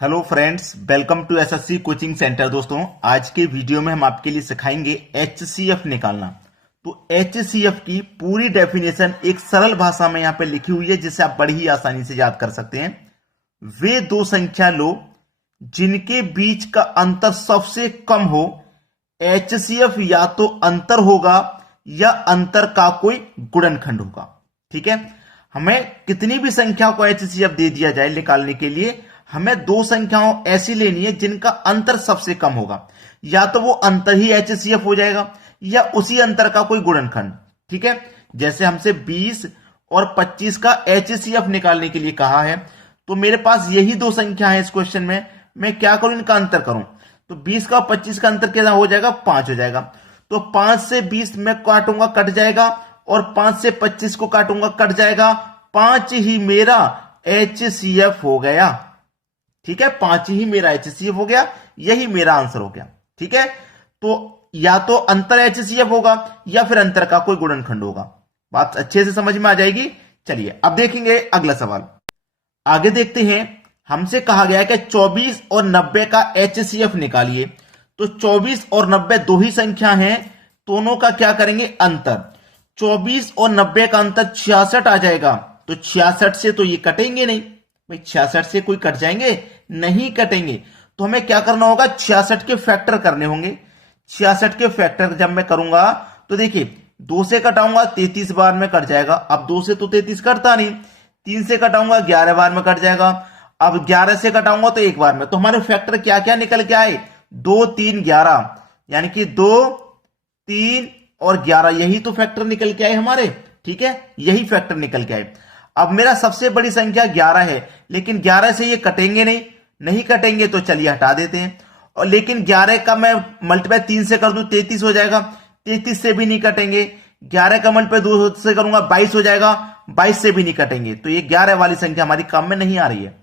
Hello friends, welcome to SSC coaching centre. दोस्तों, आज के वीडियो में हम आपके लिए सिखाएंगे एचसीएफ निकालना। तो एचसीएफ की पूरी डेफिनेशन एक सरल भाषा में यहां पे लिखी हुई है, जिसे आप बड़ी ही आसानी से याद कर सकते हैं। वे दो संख्या लो जिनके बीच का अंतर सबसे कम हो। एचसीएफ या तो अंतर होगा या अंतर का कोई गुणनखंड होगा। ठीक है, हमें कितनी भी संख्या को एचसीएफ दे दिया जाए निकालने के लिए, हमें दो संख्याओं ऐसी लेनी है जिनका अंतर सबसे कम होगा। या तो वो अंतर ही एचसीएफ हो जाएगा या उसी अंतर का कोई गुणनखंड। ठीक है, जैसे हमसे 20 और 25 का एचसीएफ निकालने के लिए कहा है, तो मेरे पास यही दो संख्या है इस क्वेश्चन में। मैं क्या करूं, इनका अंतर करूं। तो 20 का और 25 का अंतर क्या हो जाएगा, 5 हो जाएगा। तो 5 से 20 में काटूंगा, कट जाएगा, और 5 से 25 को काटूंगा, कट जाएगा। 5 ही मेरा एचसीएफ हो गया। ठीक है, 5 ही मेरा एचसीएफ हो गया, यही मेरा आंसर हो गया। ठीक है, तो या तो अंतर एचसीएफ होगा या फिर अंतर का कोई गुणनखंड होगा। बात अच्छे से समझ में आ जाएगी। चलिए अब देखेंगे अगला सवाल। आगे देखते हैं, हमसे कहा गया है कि 24 और 90 का एचसीएफ निकालिए। तो 24 और 90 दो ही संख्या हैं, दोनों का क्या करेंगे, अंतर। 24 और 90 का अंतर 66 आ जाएगा। तो 66 से तो ये कटेंगे नहीं भाई, 66 से कोई कट जाएंगे, नहीं कटेंगे। तो हमें क्या करना होगा, 66 के फैक्टर करने होंगे। 66 के फैक्टर जब मैं करूंगा तो देखिए, 2 से कटाऊंगा 33 बार में कट जाएगा। अब 2 से तो 33 कटता नहीं। 3 से कटाऊंगा 11 बार में कट जाएगा। अब 11 से कटाऊंगा तो एक बार में। तो हमारे फैक्टर क्या क्या निकल के आए, 2 3 11, यानी कि 2 3 और 11, यही तो फैक्टर निकल के आए हमारे। ठीक है, यही फैक्टर निकल के आए। अब मेरा सबसे बड़ी संख्या 11 है, लेकिन 11 से ये कटेंगे नहीं कटेंगे, तो चलिए हटा देते हैं। और लेकिन 11 का मैं मल्टीप्लाई 3 से कर दूं 33 हो जाएगा, 33 से भी नहीं कटेंगे। 11 का मल्टीप्लाई 2 से करूंगा 22 हो जाएगा, 22 से भी नहीं कटेंगे। तो ये 11 वाली संख्या हमारी काम में नहीं आ रही है।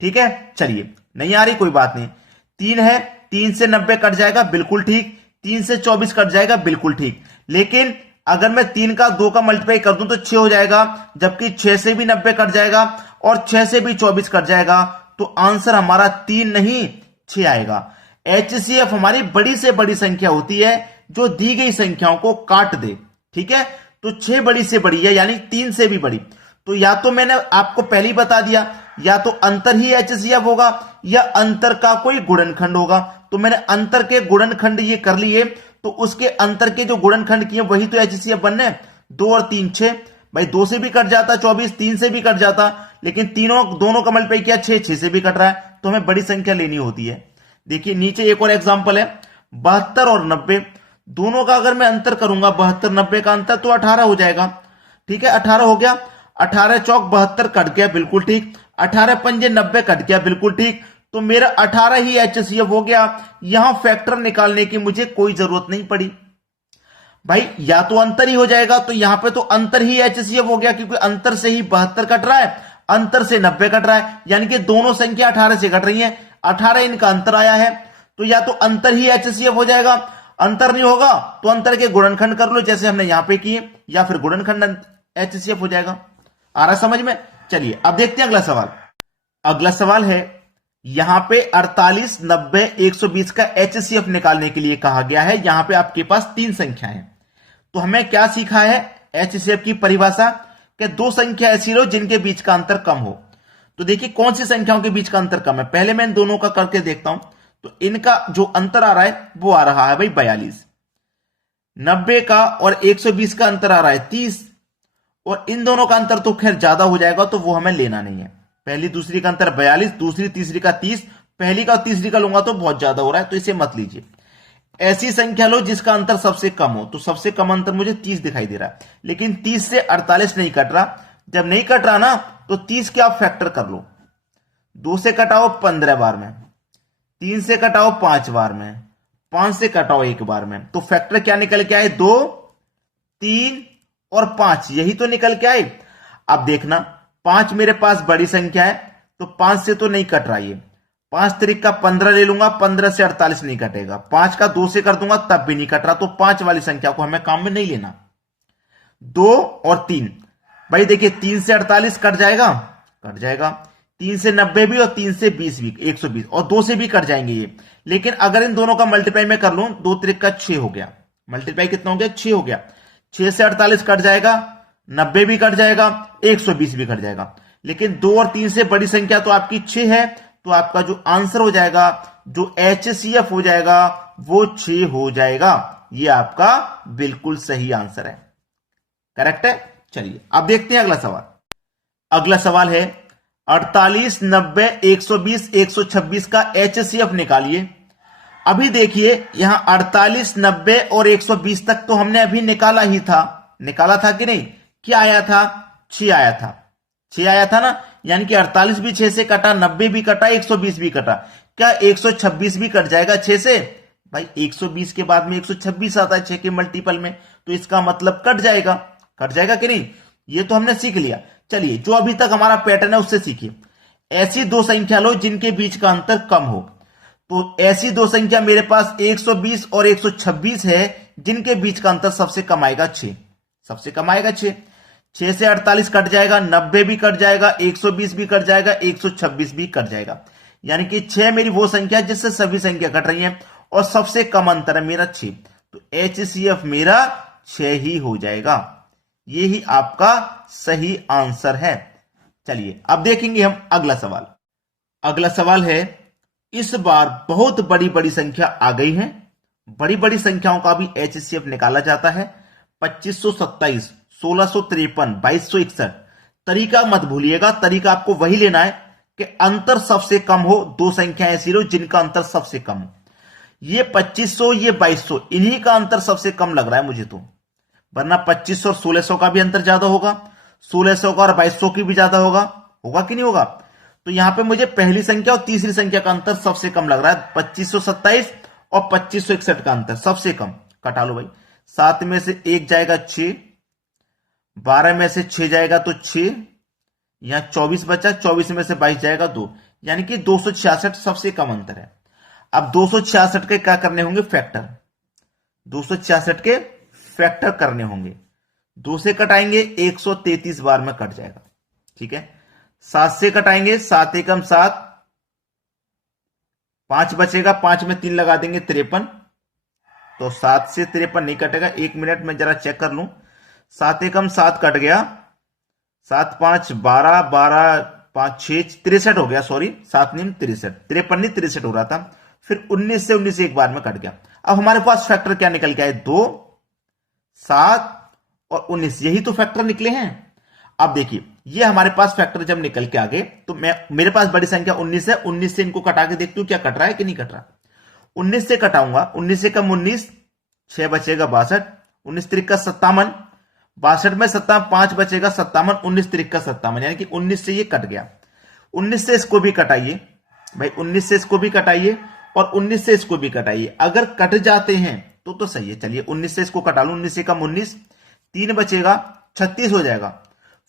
ठीक है, चलिए नहीं आ रही, कोई बात नहीं। 3 है, 3 से 90 कट जाएगा, बिल्कुल ठीक। 3 से 24 कट जाएगा, बिल्कुल ठीक। लेकिन अगर मैं 3 का 2 का मल्टीप्लाई कर दूं तो 6 हो जाएगा, जबकि 6 से भी 90 कट जाएगा और 6 से भी 24 कट जाएगा। तो आंसर हमारा 3 नहीं 6 आएगा। एचसीएफ हमारी बड़ी से बड़ी संख्या होती है जो दी गई संख्याओं को काट दे। ठीक है, तो 6 बड़ी से बड़ी है, यानी 3 से भी बड़ी। तो या तो मैंने आपको पहले ही बता दिया, या तो अंतर ही एचसीएफ होगा या अंतर का कोई गुणनखंड होगा। तो मैंने अंतर के गुणनखंड ये कर लिए, तो उसके अंतर के जो गुणनखंड किए वही तो एचसीएफ बनने। 2 और 3 6, भाई 2 से भी कट जाता 24, 3 से भी कट जाता, लेकिन दोनों का मल्टीप्लाई किया 6 से भी कट रहा है। तो हमें बड़ी संख्या लेनी होती है। देखिए नीचे एक और एग्जांपल है, 72 और 90, दोनों का अगर मैं अंतर करूंगा 72 90 का अंतर, तो 18 हो जाएगा। ठीक है, 18 हो गया। 18 चौक 72 कट गया, बिल्कुल ठीक। 18 पंजे 90 कट गया, बिल्कुल ठीक। तो मेरा 18 ही एचसीएफ हो गया। यहां फैक्टर निकालने की मुझे कोई जरूरत नहीं पड़ी भाई, या तो अंतर ही हो जाएगा। तो यहां पे तो अंतर ही एचसीएफ हो गया, क्योंकि अंतर से ही 72 कट रहा है, अंतर से 90 कट रहा है, यानी कि दोनों संख्या 18 से कट रही है। 18 इनका अंतर आया है, तो या तो अंतर ही एचसीएफ हो जाएगा। अंतर नहीं होगा तो अंतर के गुणनखंड कर लो, जैसे हमने यहां पे किए, या फिर गुणनखंड एचसीएफ हो जाएगा। आ रहा समझ में। चलिए अब देखते हैं अगला सवाल। अगला सवाल है, यहां पे 48 90 120 का एचसीएफ निकालने के लिए कहा गया है। यहां पे आपके पास 3 संख्या है। तो हमें क्या सीखा है एचसीएफ की परिभाषा, कि दो संख्या ऐसी लो जिनके बीच का अंतर कम हो। तो देखिए कौन सी संख्याओं के बीच का अंतर कम है, पहले मैं इन दोनों का करके देखता हूं। तो इनका जो अंतर आ रहा है वो आ रहा है भाई 42। 90 का और 120 का अंतर आ रहा है 30, और इन दोनों का अंतर तो खैर ज्यादा हो जाएगा, तो वो हमें लेना नहीं है। पहली दूसरी का अंतर 42, दूसरी तीसरी का 30, पहली का और तीसरी का लूंगा तो बहुत ज्यादा हो रहा है, तो इसे मत लीजिए। ऐसी संख्या लो जिसका अंतर सबसे कम हो। तो सबसे कम अंतर मुझे 30 दिखाई दे रहा है, लेकिन 30 से 48 नहीं कट रहा। जब नहीं कट रहा ना, तो 30 के आप फैक्टर कर लो। 2 से कटाओ 15 बार में, 3 से कटाओ 5 बार में, 5 से कटाओ 1 बार में। तो फैक्टर क्या निकल के आए, 2 3 और 5, यही तो निकल के आए। अब देखना, 5 मेरे पास बड़ी संख्या है, तो 5 से तो नहीं कट रहा है। 5 त्रिक का 15 ले लूंगा, 15 से 48 नहीं कटेगा। 5 का 2 से कर दूंगा तब भी नहीं कट रहा। तो 5 वाली संख्या को हमें काम में नहीं लेना। 2 और 3, भाई देखिए 3 से 48 कट जाएगा, कट जाएगा। 3 से 90 भी और 3 से 20 भी 120, और 2 से भी कट जाएंगे ये। लेकिन अगर इन दोनों का मल्टीप्लाई मैं कर लूं, 2 त्रिक का 6 हो गया, मल्टीप्लाई कितना हो गया, 6 हो गया। 6 से 48 कट जाएगा, 90 भी कट जाएगा, 120 भी कट जाएगा। लेकिन 2 और 3 से बड़ी संख्या तो आपकी 6 है, तो आपका जो आंसर हो जाएगा, जो HCF हो जाएगा, वो 6 हो जाएगा। ये आपका बिल्कुल सही आंसर है, करेक्ट है। चलिए अब देखते हैं अगला सवाल। अगला सवाल है 48, 90, 120, 126 का HCF निकालिए। अभी देखिए यहां 48, 90 और 120 तक तो हमने अभी निकाला ही था, निकाला था कि नहीं? क्या आया था? 6 आया था, 6 आया था ना, यानी कि 48 भी 6 से कटा, 90 भी कटा, 120 भी कटा। क्या 126 भी कट जाएगा 6 से? भाई 120 के बाद में 126 आता है 6 के मल्टीपल में, तो इसका मतलब कट जाएगा, कट जाएगा कि नहीं? ये तो हमने सीख लिया। चलिए जो अभी तक हमारा पैटर्न है उससे सीखिए। ऐसी दो संख्या लो जिनके बीच का अंतर कम हो। तो ऐसी दो संख्या मेरे पास 120 और 126 है, जिनके बीच का अंतर सबसे कम आएगा 6, सबसे कम आएगा 6। 6 से 48 कट जाएगा, 90 भी कट जाएगा, 120 भी कट जाएगा, 126 भी कट जाएगा। यानी कि 6 मेरी वो संख्या जिससे सभी संख्या कट रही हैं और सबसे कम अंतर है मेरा 6, तो HCF मेरा 6 ही हो जाएगा। ये ही आपका सही आंसर है। चलिए अब देखेंगे हम अगला सवाल। अगला सवाल है, इस बार बहुत बड़ी बड़ी संख्या आ गई है, बड़ी बड़ी संख्याओं का भी HCF निकाला जाता है। 2527, 1653, 2261। तरीका मत भूलिएगा, तरीका आपको वही लेना है कि अंतर सबसे कम हो, दो संख्याएं ऐसी लो जिनका अंतर सबसे कम हो। ये 2500, ये 2200, इन्हीं का अंतर सबसे कम लग रहा है मुझे तो, वरना 2500 और 1600 का भी अंतर ज्यादा होगा, 1600 का और 2200 की भी ज्यादा होगा, होगा कि नहीं होगा? तो यहां पे मुझे पहली संख्या और तीसरी संख्या का अंतर सबसे कम लग रहा है। 2527 और 2561 का अंतर सबसे कम। कटा लो भाई, 7 में से 1 जाएगा 6, 12 में से 6 जाएगा तो 6, यहां 24 बचा, 24 में से 22 जाएगा 2, यानी कि 266 सबसे कम अंतर है। अब 266 के क्या करने होंगे? फैक्टर। 266 के फैक्टर करने होंगे। 2 से कटाएंगे 133 बार में कट जाएगा, ठीक है। 7 से कटाएंगे, 7 एकम 7, 5 बचेगा, 5 में 3 लगा देंगे 53, तो 7 से 53 नहीं कटेगा। 1 मिनट में जरा चेक कर लूं। 7 एकम 7 कट गया, 7 5 12, 12 5 6 63 हो गया, सॉरी 7 नहीं 63, 53 नहीं 63 हो रहा था। फिर 19 से 19 एक बार में कट गया। अब हमारे पास फैक्टर क्या निकल के आए? 2, 7 और 19, यही तो फैक्टर निकले हैं। अब देखिए ये हमारे पास फैक्टर जब निकल के आ गए, तो मेरे पास बड़ी संख्या 19 है, 19 से इनको कटा के देखती हूं क्या कट रहा है कि नहीं कट रहा। 19 से कटाऊंगा, 19 से कम 19, 6 बचेगा 62, 19 त्रिक का 57, 62 में 57, 5 बचेगा 57, 19 त्रिक का 57, यानी कि 19 से ये कट गया। 19 से इसको भी कटाइए भाई, 19 से इसको भी कटाइए और 19 से इसको भी कटाइए। अगर कट जाते हैं तो सही है। चलिए 19 से इसको कटा लूं, 19 से कम 19, 3 बचेगा 36 हो जाएगा।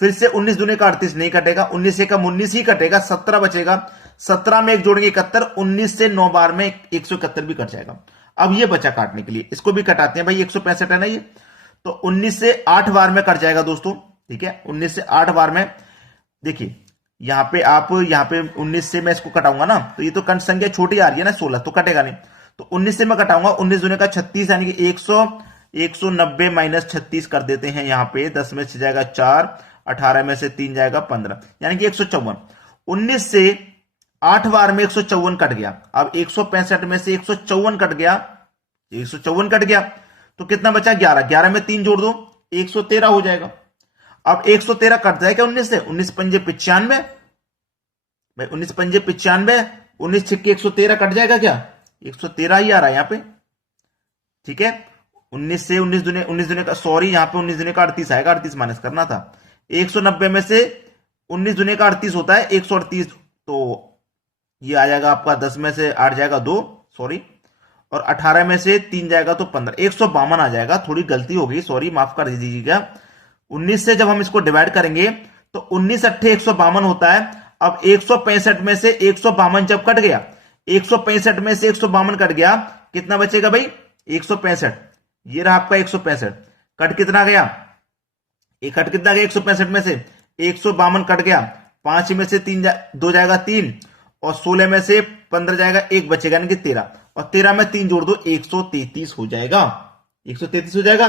फिर से 19 दूने का 38 नहीं कटेगा, 19 से कम 19 ही कटेगा, 17 बचेगा, 17 में एक जोड़ेंगे 71, 19 से 9 बार में 171 भी कट जाएगा। अब ये बचा काटने के लिए, इसको भी कटाते हैं भाई, 165 है ना ये, तो 19 से 8 बार में कट जाएगा दोस्तों, ठीक है। 19 से 8 बार में देखिए यहां पे आप, यहां पे 19 से मैं इसको कटाऊंगा ना, तो ये तो कंठ संख्या छोटी आ रही है ना, 16 तो कटेगा नहीं, तो 19 से मैं कटाऊंगा, 19 दूने का 36, यानी कि 190 माइनस 36 कर देते हैं यहां पे। 10 में से जाएगा 4, 18 में से 3 जाएगा 15, यानी कि 154। 19 से 8 बार में 154 कट गया। अब 165 में से 154 कट गया, 154 कट गया तो कितना बचा? 11, 11 में 3 जोड़ दो 113 हो जाएगा। अब 113 कट जाएगा 19 से, 19 पंजे 95 भाई, 19 पंजे 95, 19 छिक्के 113 कट जाएगा क्या? 113 ही आ रहा है यहां पे, ठीक है। 19 से 19 दुने का, सॉरी यहां पे 19 दुने का 38 आएगा, 38 माइनस करना था। 190 में से 19 दुने का 38 होता है 138, तो ये आ जाएगा आपका 10 में से 8 जाएगा 2, सॉरी, और 18 में से 3 जाएगा तो 15, 152 आ जाएगा। थोड़ी गलती हो गई, सॉरी माफ कर दीजिएगा। 19 से जब हम इसको डिवाइड करेंगे तो 19 अट्ठे 152 होता है। अब 165 में से 152 जब कट गया, 165 में से 152 कट गया, कितना बचेगा भाई? 165, ये रहा आपका 165। कट कितना गया? एक कट कितना गया 165 में से? 152 कट गया, 5 में से 2 जाएगा 3, और 16 में से 15 जाएगा 1 बचेगा, यानी कि 13, और 13 में 3 जोड़ दो 133 हो जाएगा। 133 हो जाएगा।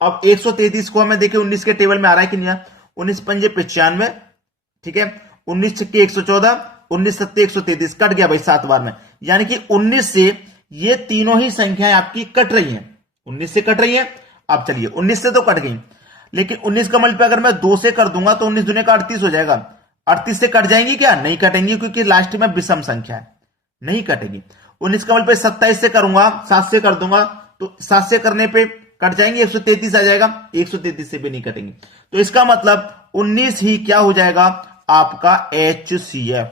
अब 133 को हमें देखिए 19 के टेबल में आ रहा है कि नहीं, 19 पंजे 95, ठीक है, 19 छक्के 114, 19 सत्ते 133, कट गया भाई 7 बार में, यानी कि 19 से ये तीनों ही संख्याएं आपकी कट रही हैं, 19 से कट रही हैं। अब चलिए 19 से तो कट गई, लेकिन 19 का मल्टीप्लाई अगर मैं 2 से कर दूंगा तो 19 दूने का 38 हो जाएगा। 38 से कट जाएंगी क्या? नहीं कटेंगी, क्योंकि लास्ट में विषम संख्या है, नहीं कटेगी। 19 का मल्टीप्लाई 27 से करूंगा, 7 से कर दूंगा तो 7 से करने पे कट जाएंगे, 133 आ जाएगा, 133 से भी नहीं कटेंगे। तो इसका मतलब 19 ही क्या हो जाएगा आपका HCF।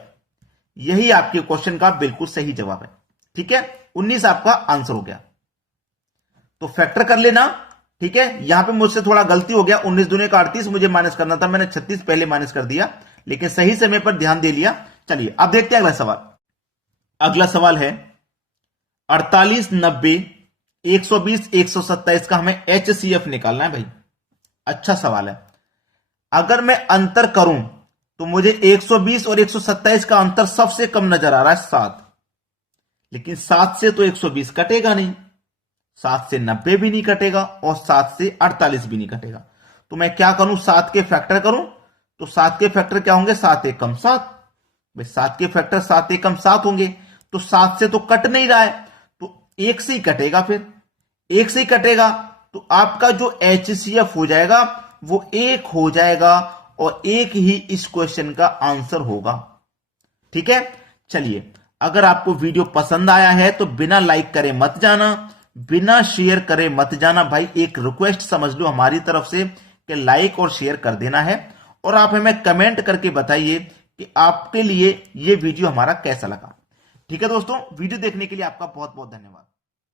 यही आपके क्वेश्चन का बिल्कुल सही जवाब है, ठीक है, 19 आपका आंसर हो गया। तो फैक्टर कर लेना, ठीक है। यहां पे मुझसे थोड़ा गलती हो गया, 19 दूने का 38 मुझे माइनस करना था, मैंने 36 पहले माइनस कर दिया, लेकिन सही समय पर ध्यान दे लिया। चलिए अब देखते हैं अगला सवाल। अगला सवाल है 48, 90, 120, 127 का हमें HCF निकालना है भाई। अच्छा सवाल है। अगर मैं अंतर करूं तो मुझे 120 और 127 का अंतर सबसे कम नजर आ रहा है 7, लेकिन 7 से तो 120 कटेगा नहीं, 7 से 90 भी नहीं कटेगा, और 7 से 48 भी नहीं कटेगा। तो मैं क्या करूं, 7 के फैक्टर करूं। तो 7 के फैक्टर क्या होंगे, 7 एकम 7, भाई 7 के फैक्टर 7 एकम 7 होंगे। तो 7 से तो कट नहीं रहा है, तो 1 से ही कटेगा, फिर 1 से ही कटेगा, तो आपका जो HCF हो जाएगा वो 1 हो जाएगा, और 1 ही इस क्वेश्चन का आंसर होगा, ठीक है। चलिए, अगर आपको वीडियो पसंद आया है तो बिना लाइक करे मत जाना, बिना शेयर करे मत जाना भाई। एक रिक्वेस्ट समझ लो हमारी तरफ से कि लाइक और शेयर कर देना है, और आप हमें कमेंट करके बताइए कि आपके लिए ये वीडियो हमारा कैसा लगा, ठीक है दोस्तों। वीडियो देखने के लिए आपका बहुत बहुत धन्यवाद।